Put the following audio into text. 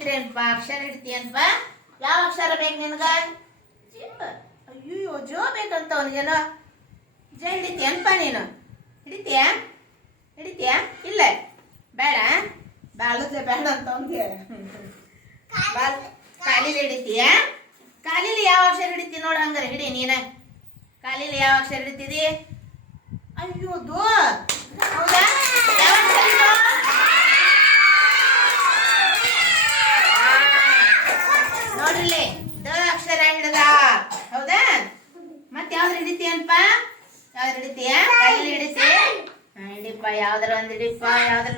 ಹಿಡಿತೀರೇನಪ್ಪ ಅಕ್ಷರ ಹಿಡಿತೀಯನಪ್ಪ ಯಾವ ಅಕ್ಷರ ಬೇಕು ನಿನಗ ಅಯ್ಯೋ ಜೋ ಬೇಕಂತ ಅವನಿಗೇನೋ ಜ ಹಿಡಿತೀಯನಪ್ಪ ನೀನು ಹಿಡಿತೀಯ ಹಿಡಿತೀಯ ಇಲ್ಲ ಬೇಡ ಬಾಳದ್ಲೆ ಬೇಡ ಅಂತ ಅವನಿಗೆ ಕಾಲಿಲಿ ಹಿಡಿತೀಯ ಕಾಲಿಲಿ ಯಾವ ಅಕ್ಷರ ಹಿಡಿತಿ ನೋಡು ಹಂಗಾರೆ ಹಿಡಿ ನೀನ ಕಾಲಿಲಿ ಯಾವ ಅಕ್ಷರ ಹಿಡಿತಿದಿ ಅಯ್ಯೋ ದೋ ಹೌದಾ ಯಾವ ಅಕ್ಷರ ಇದು? ನೋಡ್ರಿಲ್ಲಿ ದ ಅಕ್ಷರ ಹಿಡ್ದ ಹೌದಾ ಮತ್ ಯಾವ್ದು ಹಿಡಿತೀಯನಪ್ಪ ಯಾವ್ದು ಹಿಡಿತೀಯ ಕಾಲಿಲಿ ಹಿಡಿತಿ ಹಿಡಿಪ್ಪ ಯಾವ್ದಾರ ಒಂದ್ ಹಿಡಿಪ್ಪ ಯಾವ್ದಾರ